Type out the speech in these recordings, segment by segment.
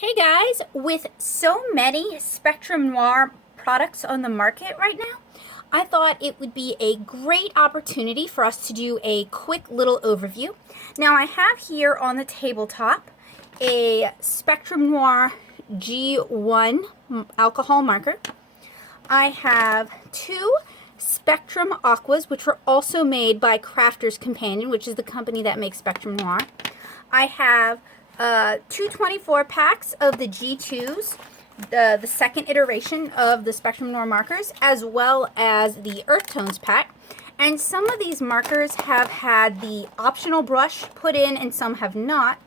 Hey guys, with so many Spectrum Noir products on the market right now, I thought it would be a great opportunity for us to do a quick little overview. Now I have here on the tabletop a Spectrum Noir G1 alcohol marker. I have two Spectrum Aquas, which were also made by Crafter's Companion, which is the company that makes Spectrum Noir. I have 224 packs of the G2s, the second iteration of the Spectrum Noir markers, as well as the Earth Tones pack. And some of these markers have had the optional brush put in and some have not.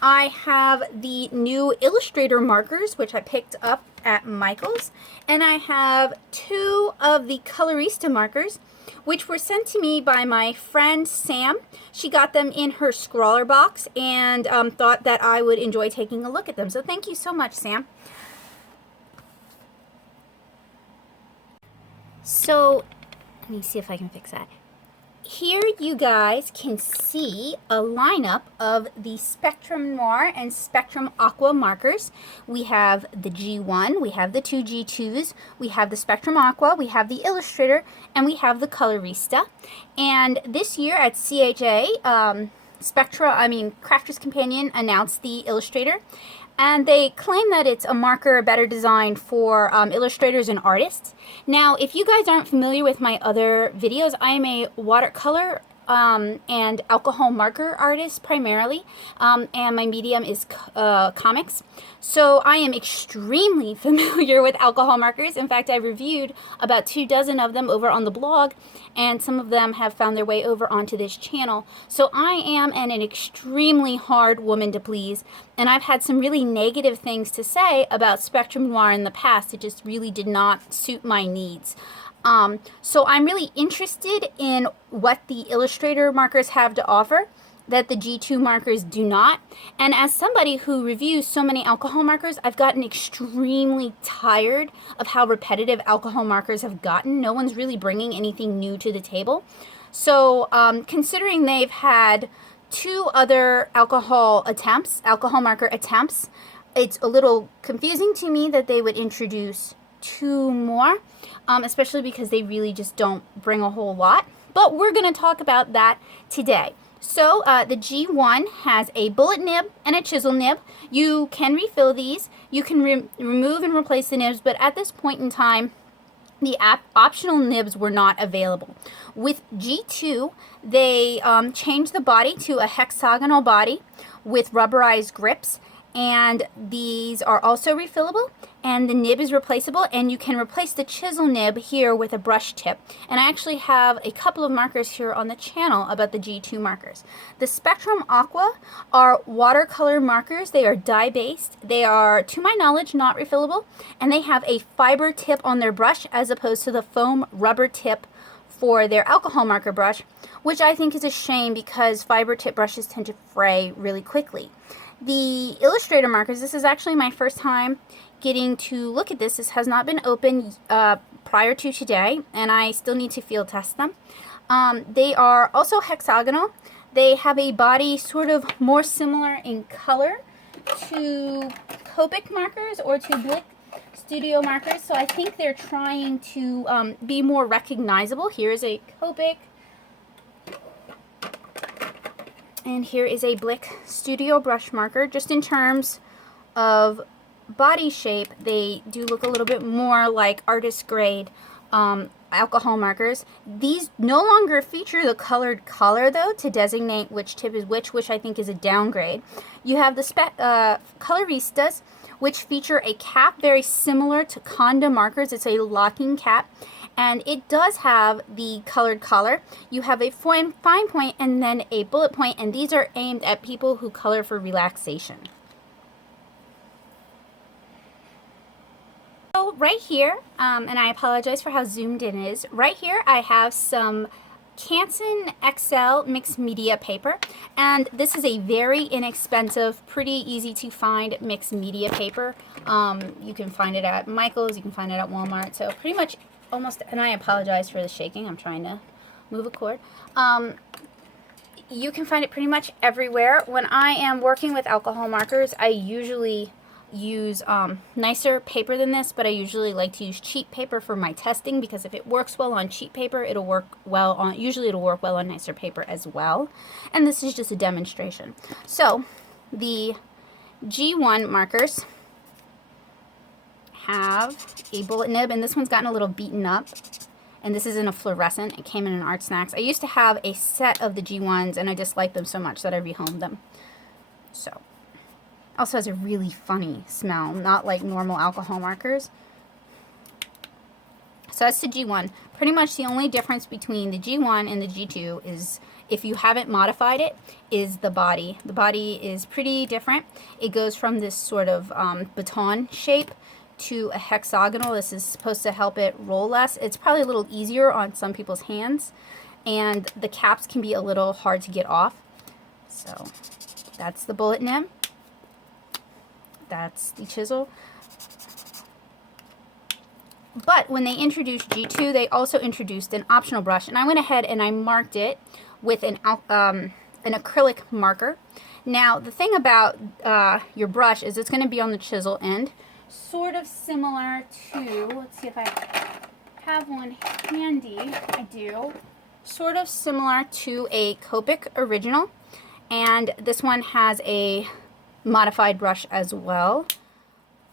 I have the new Illustrator markers, which I picked up at Michael's, and I have two of the Colorista markers, which were sent to me by my friend Sam. She got them in her scrawler box and thought that I would enjoy taking a look at them. So thank you so much, Sam. So let me see if I can fix that. Here you guys can see a lineup of the Spectrum Noir and Spectrum Aqua markers. We have the G1, we have the two G2s, we have the Spectrum Aqua, we have the Illustrator, and we have the Colorista. And this year at CHA, Crafter's Companion announced the Illustrator. And they claim that it's a marker better designed for illustrators and artists. Now, if you guys aren't familiar with my other videos, I am a watercolor and alcohol marker artist primarily, and my medium is comics. So I am extremely familiar with alcohol markers. In fact, I reviewed about 24 of them over on the blog, and some of them have found their way over onto this channel. So I am an extremely hard woman to please, and I've had some really negative things to say about Spectrum Noir in the past. It just really did not suit my needs. So I'm really interested in what the Illustrator markers have to offer that the G2 markers do not. And as somebody who reviews so many alcohol markers, I've gotten extremely tired of how repetitive alcohol markers have gotten. No one's really bringing anything new to the table. So considering they've had two other alcohol marker attempts, it's a little confusing to me that they would introduce two more, especially because they really just don't bring a whole lot. But we're going to talk about that today. So the G1 has a bullet nib and a chisel nib. You can refill these. You can remove and replace the nibs, but at this point in time, the optional nibs were not available. With G2, they changed the body to a hexagonal body with rubberized grips, and these are also refillable, and the nib is replaceable, and you can replace the chisel nib here with a brush tip. And I actually have a couple of markers here on the channel about the G2 markers. The Spectrum Aqua are watercolor markers. They are dye-based. They are, to my knowledge, not refillable, and they have a fiber tip on their brush as opposed to the foam rubber tip for their alcohol marker brush, which I think is a shame because fiber tip brushes tend to fray really quickly. The Illustrator markers, this is actually my first time getting to look at this. This has not been open prior to today, and I still need to field test them. They are also hexagonal. They have a body sort of more similar in color to Copic markers or to Blick Studio markers, so I think they're trying to be more recognizable. Here is a Copic, and here is a Blick Studio brush marker. Just in terms of body shape, they do look a little bit more like artist grade alcohol markers. These no longer feature the colored color though to designate which tip is which I think is a downgrade. You have the Coloristas, which feature a cap very similar to Contender markers. It's a locking cap, and it does have the colored color. You have a fine point and then a bullet point, and these are aimed at people who color for relaxation. So right here, and I apologize for how zoomed in it is, right here I have some Canson XL mixed media paper, and this is a very inexpensive, pretty easy to find mixed media paper. You can find it at Michael's, you can find it at Walmart, so pretty much almost, and I apologize for the shaking, I'm trying to move a cord. You can find it pretty much everywhere. When I am working with alcohol markers, I usually use nicer paper than this, but I usually like to use cheap paper for my testing, because if it works well on cheap paper, it'll work well on, usually it'll work well on nicer paper as well. And this is just a demonstration. So the G1 markers have a bullet nib, and this one's gotten a little beaten up. And this is in a fluorescent. It came in an Art Snacks. I used to have a set of the G1s, and I just liked them so much that I rehomed them. So, also has a really funny smell, not like normal alcohol markers. So that's the G1. Pretty much the only difference between the G1 and the G2 is, if you haven't modified it, is the body. The body is pretty different. It goes from this sort of baton shape to a hexagonal. This is supposed to help it roll less. It's probably a little easier on some people's hands, and the caps can be a little hard to get off. So that's the bullet nib. That's the chisel. But when they introduced G2, they also introduced an optional brush, and I went ahead and I marked it with an acrylic marker. Now the thing about your brush is it's going to be on the chisel end, sort of similar to, let's see if I have one handy. I do. Sort of similar to a Copic original, and this one has a modified brush as well,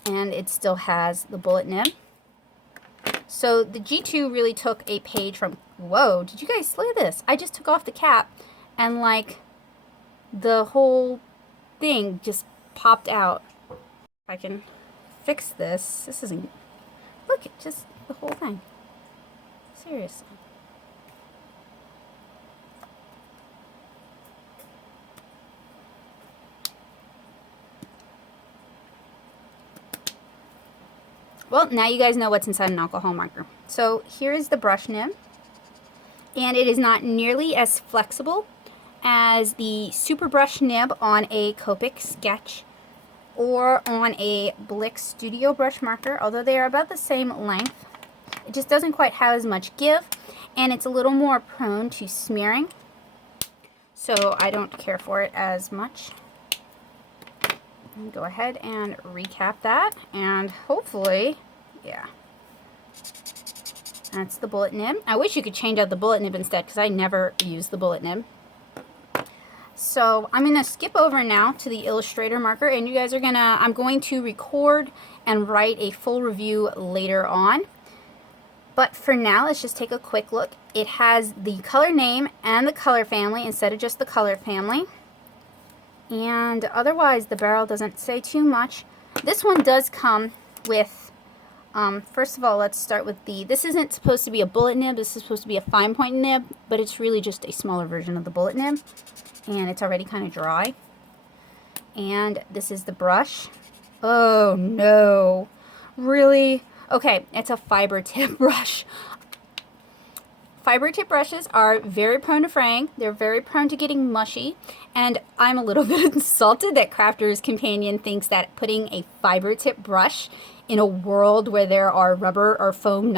and it still has the bullet nib. So the G2 really took a page from, whoa, did you guys look at this? I just took off the cap, and like the whole thing just popped out. If I can fix this. This isn't, look, just the whole thing. Seriously. Well, now you guys know what's inside an alcohol marker. So here is the brush nib, and it is not nearly as flexible as the super brush nib on a Copic sketch or on a Blick Studio brush marker, although they are about the same length. It just doesn't quite have as much give, and it's a little more prone to smearing, so I don't care for it as much. Go ahead and recap that, and hopefully, yeah, that's the bullet nib. I wish you could change out the bullet nib instead, because I never use the bullet nib. So I'm going to skip over now to the Illustrator marker, and you guys are I'm going to record and write a full review later on. But for now, let's just take a quick look. It has the color name and the color family instead of just the color family. And otherwise, the barrel doesn't say too much. This one does come with, first of all, let's start with this isn't supposed to be a bullet nib. This is supposed to be a fine point nib, but it's really just a smaller version of the bullet nib. And it's already kind of dry. And this is the brush. Oh no, really? Okay, it's a fiber tip brush. Fiber tip brushes are very prone to fraying. They're very prone to getting mushy, and I'm a little bit insulted that Crafter's Companion thinks that putting a fiber tip brush in a world where there are rubber or foam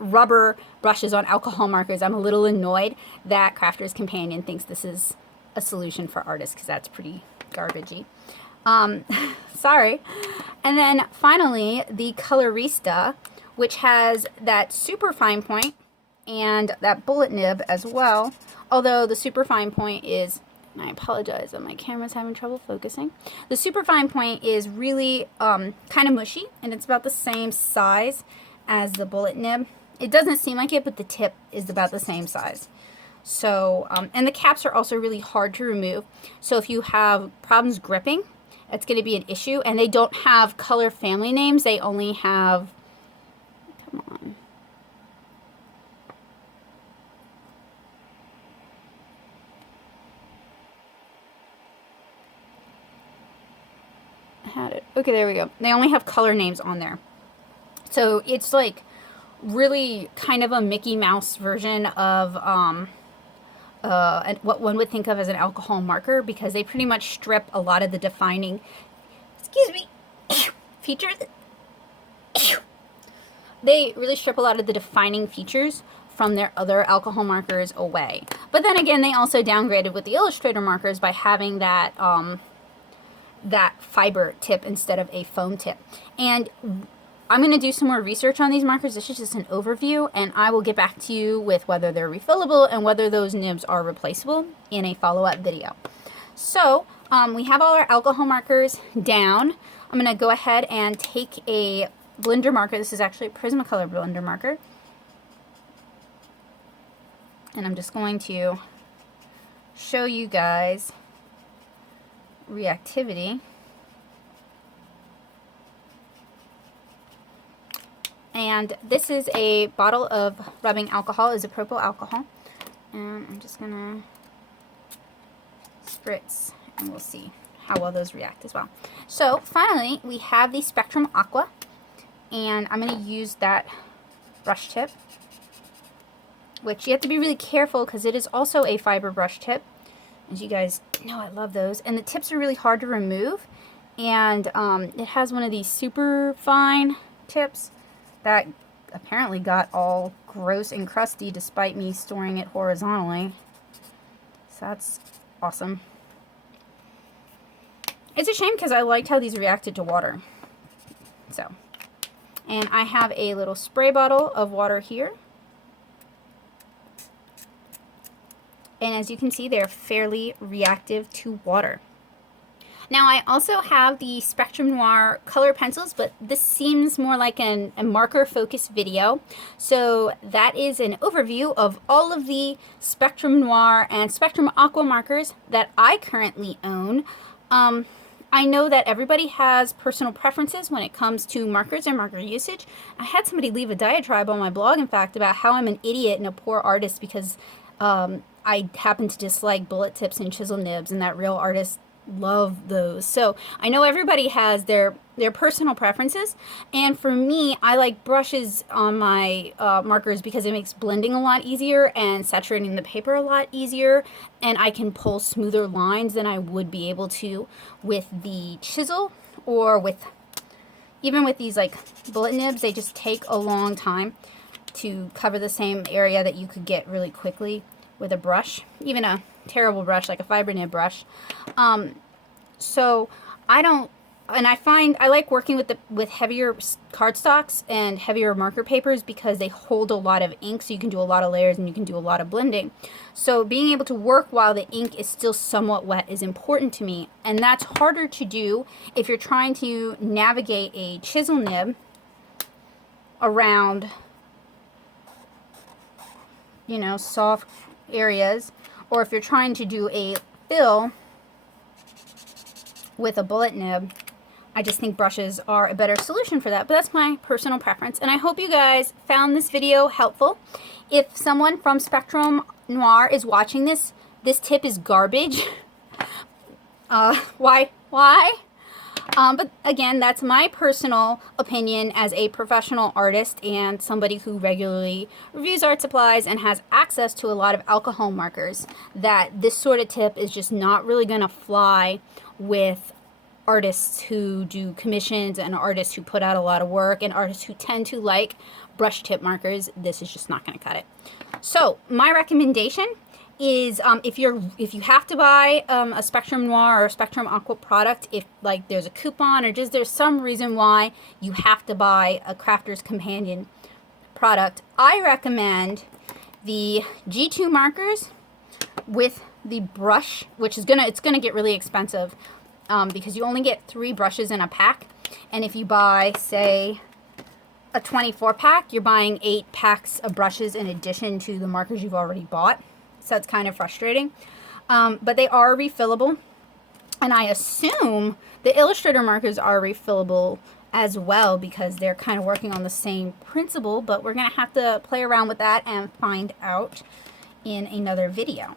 rubber brushes on alcohol markers. I'm a little annoyed that Crafter's Companion thinks this is a solution for artists, because that's pretty garbagey. Sorry. And then finally, the Colorista, which has that super fine point and that bullet nib as well. Although the super fine point is, and I apologize that my camera's having trouble focusing. The super fine point is really kind of mushy, and it's about the same size as the bullet nib. It doesn't seem like it, but the tip is about the same size. So, and the caps are also really hard to remove. So if you have problems gripping, that's going to be an issue. And they don't have color family names. They only have, come on. Okay, there we go. They only have color names on there. So it's like really kind of a Mickey Mouse version of what one would think of as an alcohol marker, because they pretty much strip a lot of the defining, excuse me, features. They really strip a lot of the defining features from their other alcohol markers away. But then again, they also downgraded with the Illustrator markers by having that that fiber tip instead of a foam tip. And I'm going to do some more research on these markers. This is just an overview, and I will get back to you with whether they're refillable and whether those nibs are replaceable in a follow-up video. So we have all our alcohol markers down. I'm going to go ahead and take a blender marker. This is actually a Prismacolor blender marker. And I'm just going to show you guys reactivity. And this is a bottle of rubbing alcohol, isopropyl alcohol. And I'm just gonna spritz, and we'll see how well those react as well. So finally, we have the Spectrum Aqua, and I'm gonna use that brush tip, which you have to be really careful because it is also a fiber brush tip. As you guys know, I love those. And the tips are really hard to remove. And it has one of these super fine tips that apparently got all gross and crusty despite me storing it horizontally. So that's awesome. It's a shame because I liked how these reacted to water. So, and I have a little spray bottle of water here. And as you can see, they're fairly reactive to water. Now I also have the Spectrum Noir color pencils, but this seems more like a marker focused video. So that is an overview of all of the Spectrum Noir and Spectrum Aqua markers that I currently own. I know that everybody has personal preferences when it comes to markers and marker usage. I had somebody leave a diatribe on my blog, in fact, about how I'm an idiot and a poor artist because I happen to dislike bullet tips and chisel nibs, and that real artists love those. So I know everybody has their personal preferences, and for me, I like brushes on my markers because it makes blending a lot easier and saturating the paper a lot easier, and I can pull smoother lines than I would be able to with the chisel, or with even with these like bullet nibs. They just take a long time to cover the same area that you could get really quickly with a brush, even a terrible brush like a fiber nib brush. So I find I like working with heavier cardstocks and heavier marker papers because they hold a lot of ink, so you can do a lot of layers and you can do a lot of blending. So being able to work while the ink is still somewhat wet is important to me, and that's harder to do if you're trying to navigate a chisel nib around, you know, soft areas, or if you're trying to do a fill with a bullet nib. I just think brushes are a better solution for that, but that's my personal preference. And I hope you guys found this video helpful. If someone from Spectrum Noir is watching this tip is garbage. Why? But again, that's my personal opinion as a professional artist and somebody who regularly reviews art supplies and has access to a lot of alcohol markers, that this sort of tip is just not really going to fly with artists who do commissions and artists who put out a lot of work and artists who tend to like brush tip markers. This is just not going to cut it. So my recommendation is if you have to buy a Spectrum Noir or a Spectrum Aqua product, if like there's a coupon or just there's some reason why you have to buy a Crafter's Companion product, I recommend the G2 markers with the brush, which is it's gonna get really expensive because you only get 3 brushes in a pack, and if you buy, say, a 24 pack, you're buying 8 packs of brushes in addition to the markers you've already bought. So it's kind of frustrating, but they are refillable, and I assume the Illustrator markers are refillable as well because they're kind of working on the same principle, but we're gonna have to play around with that and find out in another video.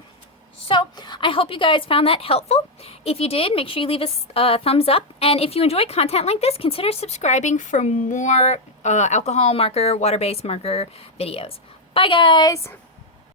So I hope you guys found that helpful. If you did, make sure you leave us a thumbs up, and if you enjoy content like this, consider subscribing for more alcohol marker, water-based marker videos. Bye guys!